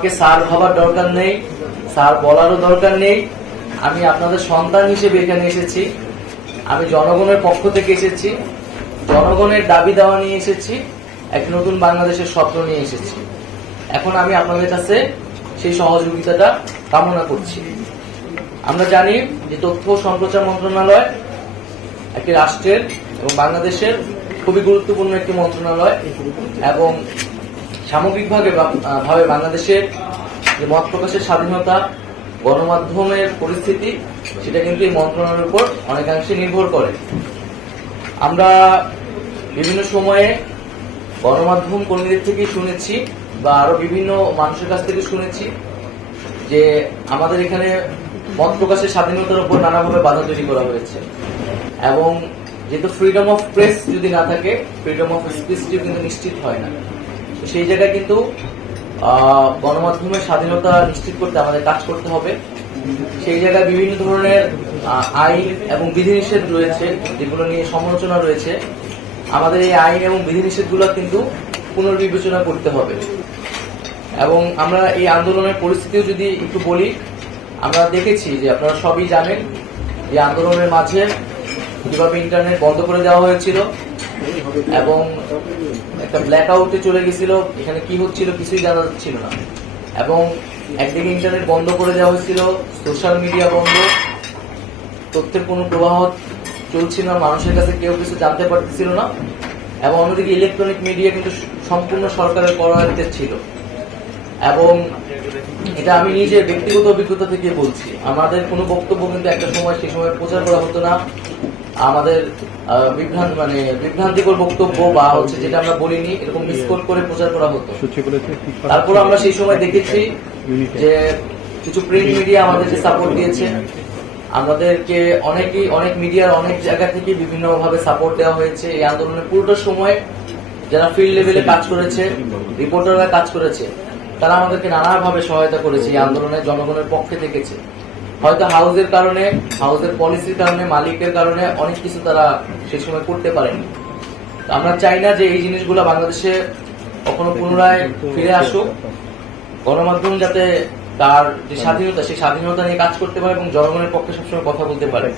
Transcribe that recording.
আমাকে স্যার ভাবার দরকার নেই স্যার বলারও দরকার নেই। আমি আপনাদের সন্তান হিসেবে এখানে এসেছি। আমি জনগণের পক্ষ থেকে এসেছি। জনগণের দাবি দেওয়া নিয়ে এসেছি। এক নতুন বাংলাদেশের স্বপ্ন নিয়ে এসেছি। এখন আমি আপনাদের কাছে সেই সহযোগিতাটা কামনা করছি। আমরা জানি যে তথ্য সম্প্রচার মন্ত্রণালয় একটি রাষ্ট্রের এবং বাংলাদেশের খুবই গুরুত্বপূর্ণ একটি মন্ত্রণালয় এবং সামগ্রিকভাবে ভাবে বাংলাদেশের যে মত প্রকাশের স্বাধীনতা, গণমাধ্যমের পরিস্থিতি, সেটা কিন্তু এই মন্ত্রণালয়ের উপর অনেকাংশে নির্ভর করে। আমরা বিভিন্ন সময়ে গণমাধ্যম কর্মীদের থেকে শুনেছি বা আরও বিভিন্ন মানুষের কাছ থেকে শুনেছি যে আমাদের এখানে মত প্রকাশের স্বাধীনতার উপর নানাভাবে বাধা তৈরি করা হয়েছে। এবং যেহেতু ফ্রিডম অফ প্রেস যদি না থাকে ফ্রিডম অফ স্পিচটিও কিন্তু নিশ্চিত হয় না। তো সেই জায়গায় কিন্তু গণমাধ্যমের স্বাধীনতা নিশ্চিত করতে আমাদের কাজ করতে হবে। সেই জায়গায় বিভিন্ন ধরনের আইন এবং বিধিনিষেধ রয়েছে, যেগুলো নিয়ে সমালোচনা রয়েছে। আমাদের এই আইন এবং বিধিনিষেধগুলো কিন্তু পুনর্বিবেচনা করতে হবে। এবং আমরা এই আন্দোলনের পরিস্থিতিও যদি একটু বলি, আমরা দেখেছি যে আপনারা সবই জানেন যে আন্দোলনের মাঝে কীভাবে ইন্টারনেট বন্ধ করে দেওয়া হয়েছিল। এবং একটা ব্ল্যাক আউটে চলে গেছিল, এখানে কি হচ্ছিল কিছুই জানা যাচ্ছিল না। এবং একদিকে ইন্টারনেট বন্ধ করে দেওয়া হয়েছিল সোশ্যাল মিডিয়া বন্ধ, তথ্যের কোনো প্রবাহ চলছিল না, মানুষের কাছে কেউ কিছু জানতে পারতেছিল না, এবং অন্যদিকে ইলেকট্রনিক মিডিয়া কিন্তু সম্পূর্ণ সরকারের করায়ত্তে ছিল। এবং এটা আমি নিজে ব্যক্তিগত অভিজ্ঞতা থেকে বলছি, আমাদের কোনো বক্তব্য কিন্তু একটা সময় সেই সময় প্রচার করা হতো না। আমাদের বিভ্রান্ত মানে বিভ্রান্তিকর বক্তব্য বা হচ্ছে যেটা আমরা বলিনি এরকম মিসকোট করে প্রচার করা হতো। তারপর আমরা সেই সময় দেখেছি যে কিছু প্রিন্ট মিডিয়া আমাদেরকে সাপোর্ট দিয়েছে আমাদেরকে অনেকেই অনেক মিডিয়ার অনেক জায়গা থেকে বিভিন্ন ভাবে সাপোর্ট দেওয়া হয়েছে। এই আন্দোলনের পুরোটা সময় যারা ফিল্ড লেভেলে কাজ করেছে রিপোর্টাররা কাজ করেছে তারা আমাদেরকে নানাভাবে সহায়তা করেছে এই আন্দোলনে জনগণের পক্ষে থেকেছে হয়তো হাউসের কারণে, হাউসের পলিসির কারণে, মালিকের কারণে অনেক কিছু তারা সে সময় করতে পারেনি। আমরা চাই না যে এই জিনিসগুলো বাংলাদেশে কখনো পুনরায় ফিরে আসুক। গণমাধ্যম যাতে তার যে স্বাধীনতা, সেই স্বাধীনতা নিয়ে কাজ করতে পারে এবং জনগণের পক্ষে সবসময় কথা বলতে পারে।